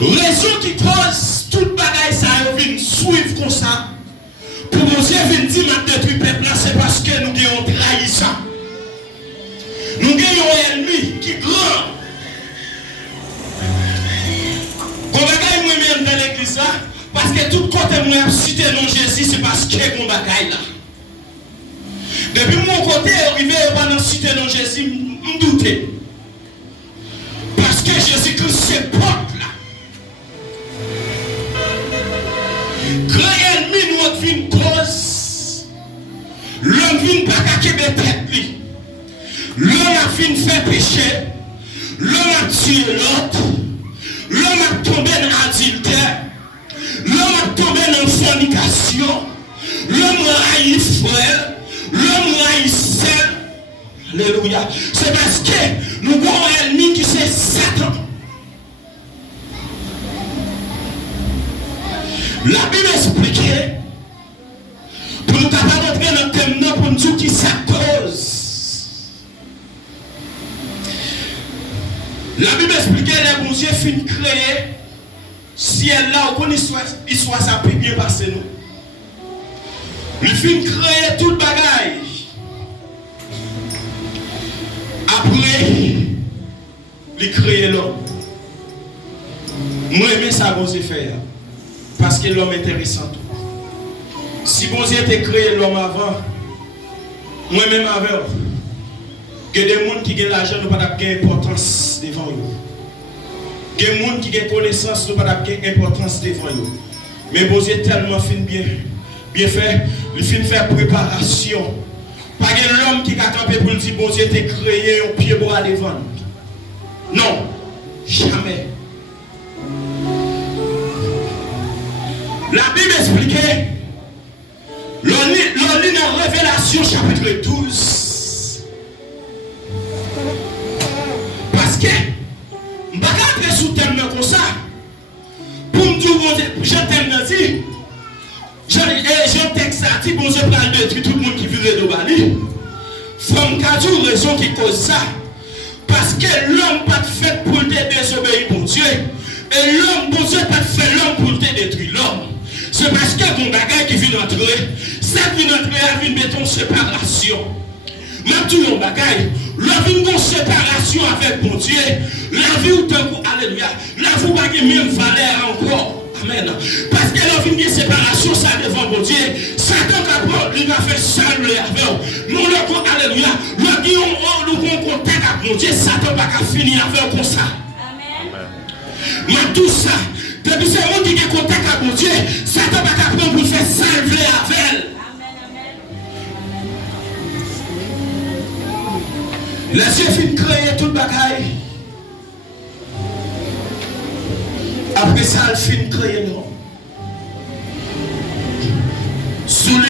Raison qui cause toute bagaille ça vient suivre comme ça. Pour nous dire dire m'a détruit peuple là, c'est parce que nous avons trahi ça. Nous avons un ennemi qui est grand. Quand bagaille moi-même dans l'église là, parce que tout côté moi cité non Jésus, c'est parce que mon bagaille là. Depuis mon côté arrivé pas dans cité non Jésus, me douter. Parce que Jésus-Christ c'est porte là. Grand ennemi nous vient cause. L'homme vient pas qu'à tête lui. L'homme a fini faire péché. L'homme a tué l'autre. L'homme a tombé dans l'adultère. L'homme a tombé dans la fornication. L'homme a haï frère. L'homme a haï sœur. Alléluia. C'est parce que nous avons un ennemi qui c'est Satan. La Bible explique pour nous capables d'entrer dans le thème pour nous dire qui ça cause. La Bible explique les bons dieux fin créer ciel là où l'histoire ça peut bien passer nous. Il fin créer toute bagaille. Après, il crée l'homme. Moi j'aime ça bon Dieu faire. Parce que l'homme est intéressant. Si bon Dieu était créé l'homme avant, moi-même avant, il y a des gens qui ont l'argent, nous n'avons pas d'importance devant eux. Il y a des gens qui ont connaissance, nous n'avons pas d'importance devant eux. Mais bon Dieu est tellement fin bien fait, il fin faire préparation. Pas l'homme qui a campé pour dire bon Dieu était créé au pied bois devant. Non, jamais. La Bible expliquait, l'on lit dans Révélation chapitre 12. Parce que, je ne vais pas entrer sous thème comme ça. Pour me dire, je t'aime dit, je texte ça, dit, bon, je prends le détruire tout le monde qui vit de Bali. From Kadou, raison qui cause ça. Parce que l'homme pas fait pour te désobéir pour Dieu. Et l'homme, bon Dieu, pas fait l'homme pour te détruire l'homme. C'est parce que mon bagage qui vient d'entrer, ça qui vient d'entrer, elle vient de mettre en séparation. Même tout mon bagage, la vie de séparation avec mon Dieu, la vie où tu alléluia, la vie où tu as même valeur encore. Amen. Parce que la vie de séparation, ça devant mon Dieu. Satan qui va faire saluer avec nous. Nous, alléluia, nous avons contact avec mon Dieu, Satan va finir avec comme ça. Amen. Mais tout ça, depuis ce monde qui a contact avec mon Dieu, Satan va apprendre pour faire salver avec elle. Laissez fin créer toute bagaille. Après ça, elle fin créer l'homme.